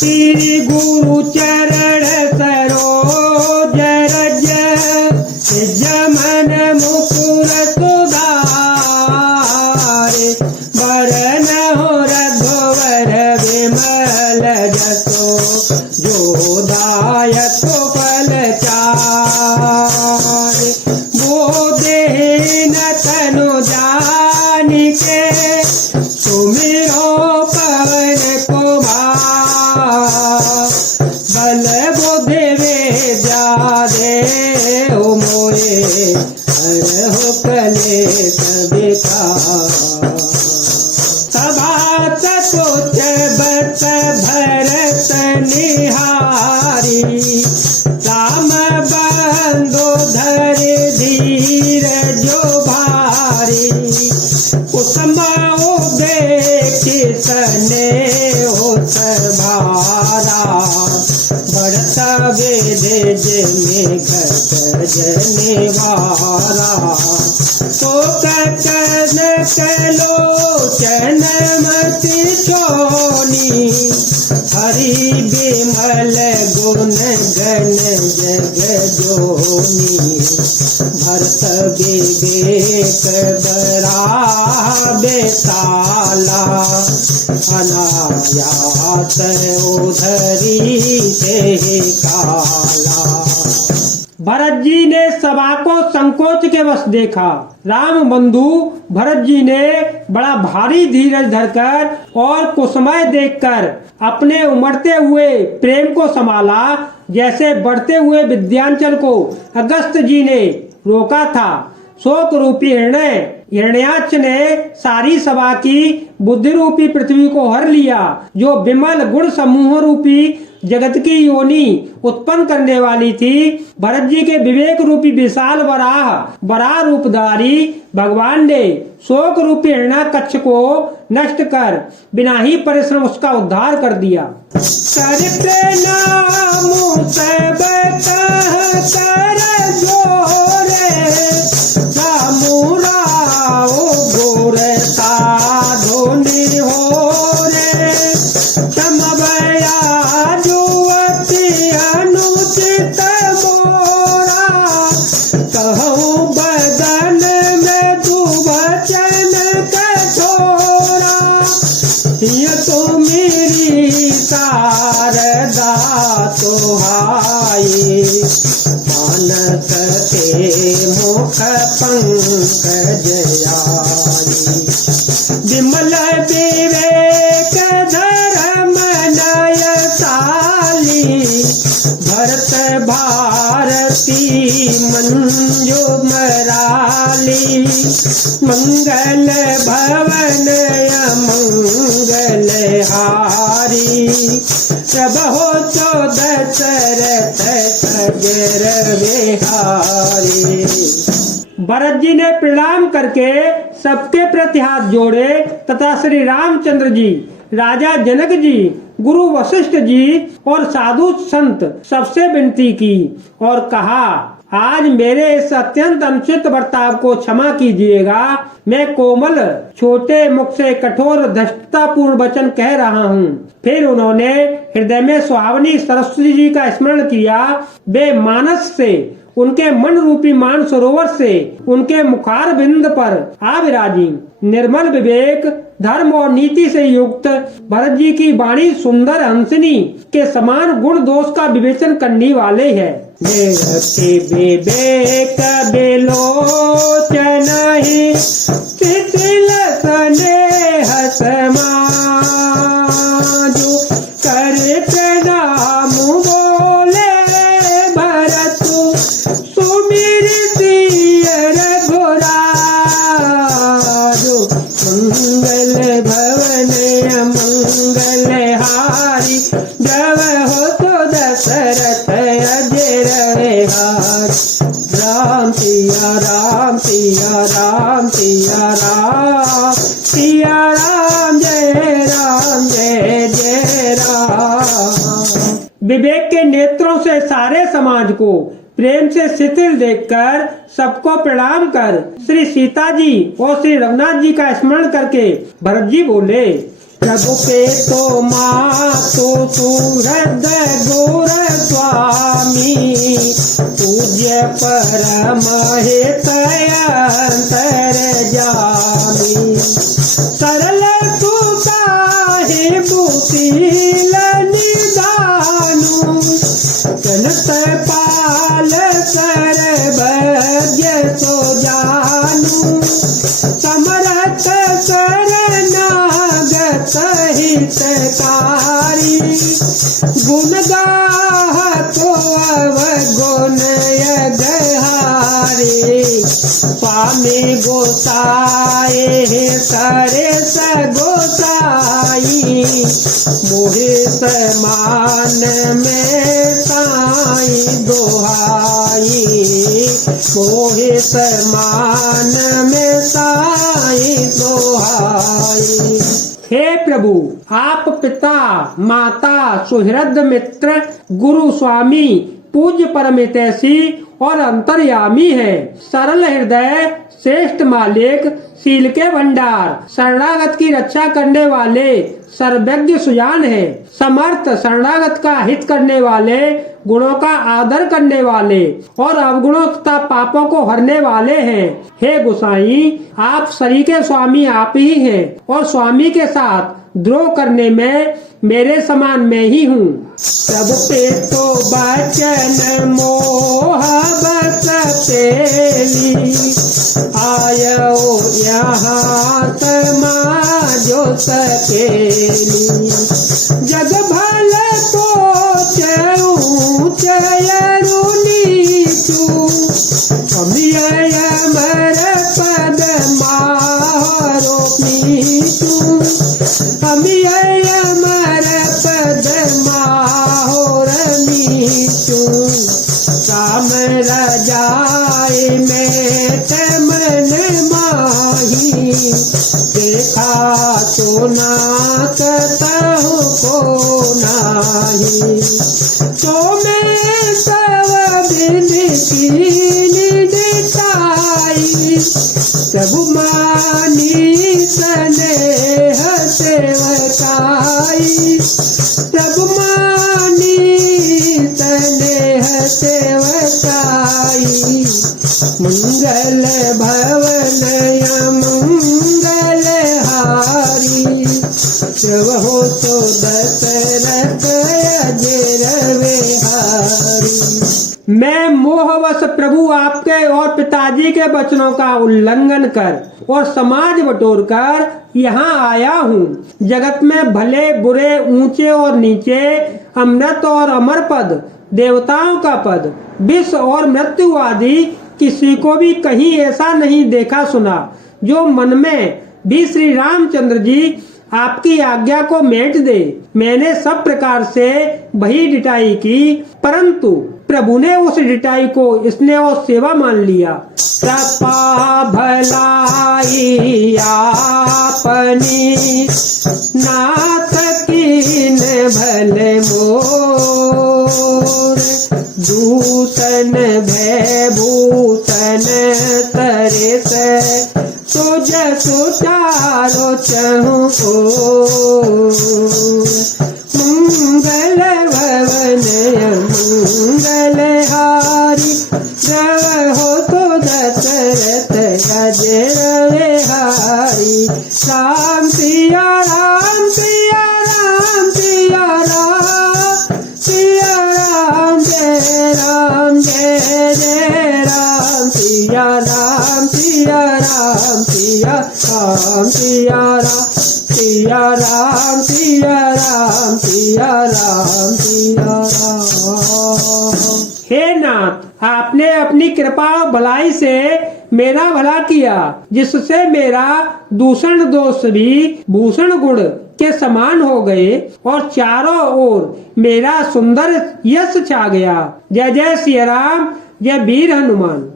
श्री गुरु चरण सरोज रज निज मन मुकुर सुधारे वरन हो रघुवर विमल जसो जो दायक फल चारे वो देन तनु जानिके सुमिरो पवन कुमार बल बुद्धि विद्या दे हो मोरे हर हो कलेश विकार सभा सतोच बत भरत निहारी राम बंधु धरि धीर जो भारी कुसुमो देखि सने हो भारा बढ़त वेद में घट जनिवारा तो कचन कलोचन मति छोनी हरि विमल गुण गण जग जोनी भरत विवेक बरा बेताला अनायास उधरी से काला। भरत जी ने सभा को संकोच के वश देखा। राम बंधु भरत जी ने बड़ा भारी धीरज धरकर और कुसुमय देखकर अपने उमड़ते हुए प्रेम को संभाला, जैसे बढ़ते हुए विद्यांचल को अगस्त जी ने रोका था। शोक रूपी हिरण्याक्ष ने सारी सभा की बुद्धि रूपी पृथ्वी को हर लिया, जो विमल गुण समूह रूपी जगत की योनि उत्पन्न करने वाली थी। भरत जी के विवेक रूपी विशाल वराह रूपधारी भगवान ने शोक रूपी हिरण्याक्ष को नष्ट कर बिना ही परिश्रम उसका उद्धार कर दिया। तो मेरी शारदा तोहाई मानस के मुख पंकज आई विमल विवेक धर्म नयसाली भरत भारती मंजू मराली मंगल भवन मंगल हारी सब हो चौदह दशरथ सगर विहारी। भरत जी ने प्रणाम करके सबके प्रति हाथ जोड़े तथा श्री रामचंद्र जी, राजा जनक जी, गुरु वशिष्ठ जी और साधु संत सबसे विनती की और कहा, आज मेरे इस अत्यंत अनुचित बर्ताव को क्षमा कीजिएगा। मैं कोमल छोटे मुख से कठोर धृष्टतापूर्ण वचन कह रहा हूँ। फिर उन्होंने हृदय में सुहावनी सरस्वती जी का स्मरण किया। वे मानस से उनके मन रूपी मान सरोवर से उनके मुखार बिंद पर आ विराजी। निर्मल विवेक धर्म और नीति से युक्त भरत जी की वाणी सुंदर हंसनी के समान गुण दोष का विवेचन करने वाले है। विवेक बेलोचन ही शिथिल स्नेह समाजु कर प्रणाम बोले भरत सुमिर रघुराजु मंगल भवन मंगल हारी जब हो तो दशरथ अजर हार राम सिया राम सिया राम सिया राम सिया राम जय जय राम। विवेक के नेत्रों से सारे समाज को प्रेम से शिथिल देखकर सबको प्रणाम कर श्री सीता जी और श्री रघुनाथ जी का स्मरण करके भरत जी बोले, प्रभु पे तो मातो सुहृद गोर स्वामी पूज्य परम हित अंतर्यामी सरल सुसाहिबु शील निदानु जनत पाल सर्वज्ञ सो जानु समरथ शरणागत हितकारी गुण गातो अवगुण यज्ञहारी स्वामी गोसाए सरेस गोसाई मोहे समान में साई दोहाई मोहे समान में साई दोहाई। हे प्रभु, आप पिता माता सुहृद मित्र गुरु स्वामी पूज्य परमेतैसी और अंतर्यामी है। सरल हृदय श्रेष्ठ मालिक शील के भंडार शरणागत की रक्षा करने वाले सर्वज्ञ सुजान है। समर्थ शरणागत का हित करने वाले गुणों का आदर करने वाले और अवगुणों तथा पापों को हरने वाले हैं। हे गोसाई, आप शरीर के स्वामी आप ही हैं और स्वामी के साथ द्रोह करने में मेरे समान मैं ही हूँ। सब पे तो बचन मोह बस तेली आयो यहाँ समाजो सकेली जग भल तो ऊंच नीचू अमर पद मारो मीचू अमर पद माहोर मीचू काम रजाए में मन माही देखा तो ना कहू को नाही तो मैं सब बिनती निताई प्रभु मानी स्नेह सेवकाई प्रभु मानी स्नेह सेवकाई मंगल भवन मंगल हारी जब हो तो दशरथ अजर हारी। मैं मोहवश प्रभु आपके और पिताजी के वचनों का उल्लंघन कर और समाज बटोर कर यहाँ आया हूँ। जगत में भले बुरे ऊंचे और नीचे अमृत और अमर पद देवताओं का पद विष और मृत्यु आदि किसी को भी कहीं ऐसा नहीं देखा सुना जो मन में भी श्री रामचंद्र जी आपकी आज्ञा को मेट दे। मैंने सब प्रकार से वही डिटाई की, परंतु प्रभु ने उस डिटाई को स्नेह और सेवा मान लिया। कृपा भलाई आपनी नाथ कीन भले मोर दूषण भयभूषण तरे से तुझ सुचारो चहु मंगल भवन मंगल हारी जब हो तो दशरथ गजर हारी राम सिया राम सिया राम सिया राम सिया राम जय राम जय जय राम सिया राम सिया राम सिया राम सिया राम सिया राम सिया राम सिया राम सिया राम। हे नाथ, आपने अपनी कृपा और भलाई से मेरा भला किया, जिससे मेरा दूषण दोष भी भूषण गुण के समान हो गए और चारों ओर मेरा सुंदर यश छा गया। जय जय सिया राम, जय वीर हनुमान।